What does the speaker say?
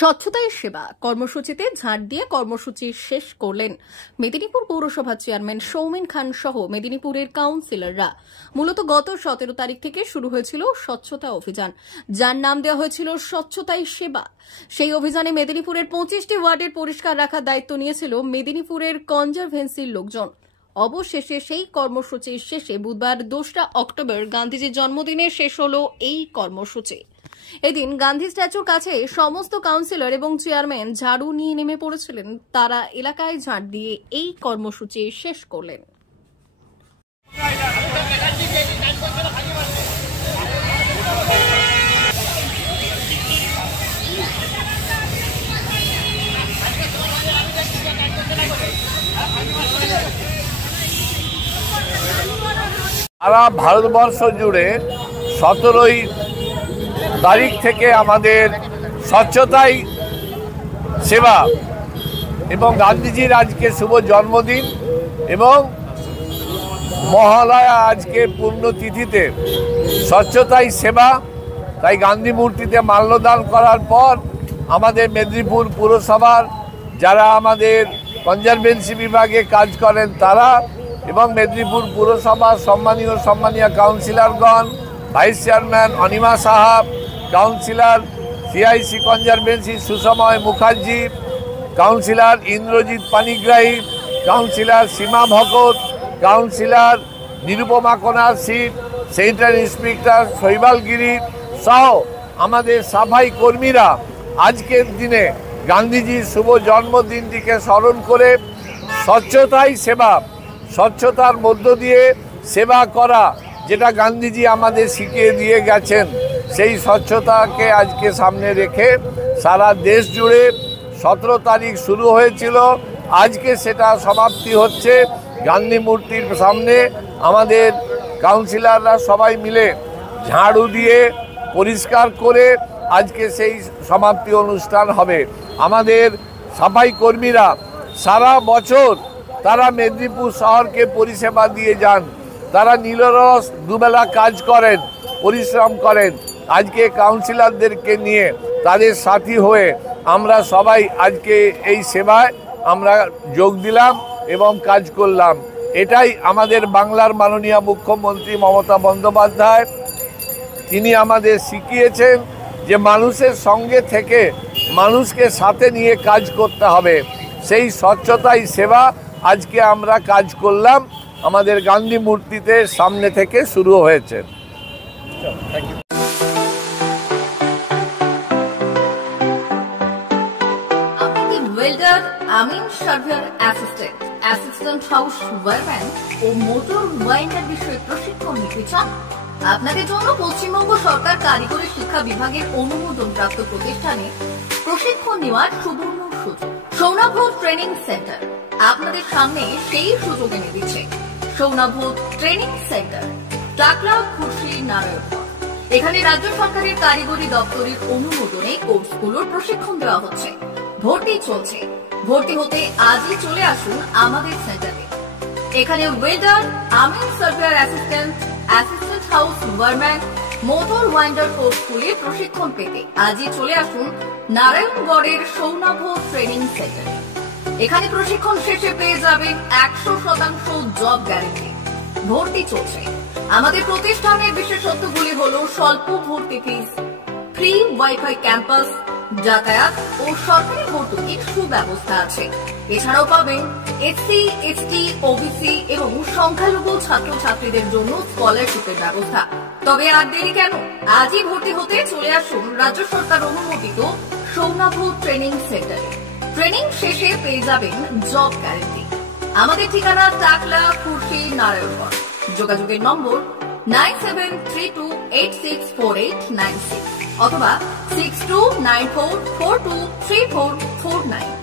স্বচ্ছতাই সেবা কর্মসূচিতে ঝাড় দিয়ে কর্মসূচি শেষ করলেন মেদিনীপুর পৌরসভার চেয়ারম্যান সৌমেন খান সহ মেদিনীপুরের কাউন্সিলররা। মূলত গত 17 তারিখ থেকে শুরু হয়েছিল স্বচ্ছতা অভিযান, যার নাম দেওয়া হয়েছিল স্বচ্ছতাই সেবা। সেই অভিযানে মেদিনীপুরের 25টি ওয়ার্ডের পরিষ্কার রাখার দায়িত্ব নিয়েছিল মেদিনীপুরের কনজারভেন্সির লোকজন। অবশেষে সেই কর্মসূচির শেষে বুধবার 2 অক্টোবর গান্ধীজির জন্মদিনে শেষ হল এই কর্মসূচি। এদিন গান্ধী স্ট্যাচুর কাছে সমস্ত কাউন্সিলর এবং চেয়ারম্যান ঝাড়ু নিয়ে নেমে পড়েছিলেন। তারা এলাকায় ঝাড় দিয়ে এই কর্মসূচি শেষ করলেন। সারা ভারতবর্ষ জুড়ে 17 তারিখ থেকে আমাদের স্বচ্ছতাই সেবা এবং গান্ধীজির আজকে শুভ জন্মদিন এবং মহালয়া আজকে পুণ্যতিথিতে স্বচ্ছতাই সেবা। তাই গান্ধী মূর্তিতে মাল্যদান করার পর আমাদের মেদিনীপুর পুরসভার যারা আমাদের কনজারভেন্সি বিভাগে কাজ করেন তারা এবং মেদিনীপুর পুরসভার সম্মানীয় কাউন্সিলরগণ, vice chairman Anima Sahab, councillor CIC conservancy Susamay Mukherjee, councillor Indrajit Panigrahi, councillor Seema Bhakat, councillor Nirupama Konar সিট, সেন্ট্রাল ইন্সপেক্টর শৈবাল গিরি সহ আমাদের সাফাই কর্মীরা আজকের দিনে গান্ধীজির শুভ জন্মদিনটিকে স্মরণ করে স্বচ্ছতাই সেবা, স্বচ্ছতার মধ্য দিয়ে সেবা করা, যেটা গান্ধীজি আমাদের শিখিয়ে দিয়ে গেছেন, সেই স্বচ্ছতাকে আজকে সামনে রেখে সারা দেশ জুড়ে 17 তারিখ শুরু হয়েছিল, আজকে সেটা সমাপ্তি হচ্ছে। গান্ধী মূর্তির সামনে আমাদের কাউন্সিলররা সবাই মিলে ঝাড়ু দিয়ে পরিষ্কার করে আজকে সেই সমাপ্তি অনুষ্ঠান হবে। আমাদের সাফাই কর্মীরা সারা বছর তারা মেদিনীপুর শহরকে পরিষেবা দিয়ে যান, তারা নিরলস দুবেলা কাজ করেন, পরিশ্রম করেন। আজকে কাউন্সিলরদেরকে নিয়ে তাদের সাথী হয়ে আমরা সবাই আজকে এই সেবায় আমরা যোগ দিলাম এবং কাজ করলাম। এটাই আমাদের বাংলার মাননীয় মুখ্যমন্ত্রী মমতা বন্দ্যোপাধ্যায়, তিনি আমাদের শিখিয়েছেন যে মানুষের সঙ্গে থেকে মানুষকে সাথে নিয়ে কাজ করতে হবে। সেই স্বচ্ছতাই সেবা আজকে আমরা কাজ করলাম, আমাদের গান্ধী মূর্তিতে সামনে থেকে শুরু হয়েছে। ওয়েল্ডার, আমিন surveyor assistant, assistant house wireman ও মোটর ওয়াইন্ডার বিষয়ে প্রশিক্ষণ নিতে চান? আপনাদের জন্য পশ্চিমবঙ্গ সরকার কারিগরি শিক্ষা বিভাগের অনুমোদনপ্রাপ্ত প্রতিষ্ঠানে প্রশিক্ষণ নেওয়ার সুবর্ণ সুযোগ। সৌনাভ ট্রেনিং সেন্টার আপনাদের সামনে সেই সুযোগ এনে দিচ্ছে। সৌনাভ ট্রেনিং সেন্টার, টাকলা, খুশি, নারায়ণগড়। এখানে রাজ্য সরকারের কারিগরি দপ্তরের অনুমোদনে কোর্সগুলোর প্রশিক্ষণ দেওয়া হচ্ছে। ভর্তি চলছে। ভর্তি হতে আজই চলে আসুন আমাদের সেন্টারে। এখানে ওয়েল্ডার, আমিন surveyor assistant, assistant house wireman, motor winder কোর্সগুলি প্রশিক্ষণ পেতে আজই চলে আসুন নারায়ণগড়ের সৌনাভ ট্রেনিং সেন্টারে। এখানে প্রশিক্ষণ শেষে পেয়ে যাবেন 100% জব গ্যারেন্টি। ভর্তি চলছে। আমাদের প্রতিষ্ঠানের বিশেষত্বগুলি হল স্বল্প ভর্তি ফিস, ফ্রি ওয়াইফাই ক্যাম্পাস, যাতায়াত ও সরকারি ভর্তুকির সুব্যবস্থা আছে। এছাড়াও পাবেন এসসি, এসটি, ওবিসি এবং সংখ্যালঘু ছাত্রছাত্রীদের জন্য স্কলারশিপের ব্যবস্থা। তবে আর দেরি কেন, আজই ভর্তি হতে চলে আসুন রাজ্য সরকার অনুমোদিত সৌনাভ ট্রেনিং সেন্টারে। ট্রেনিং শেষে পেয়ে যাবেন জব গ্যারেন্টি। আমাদের ঠিকানা টাকলা, খুশি, নারায়ণগড়। যোগাযোগের নম্বর 9732864896 অথবা 6294423449।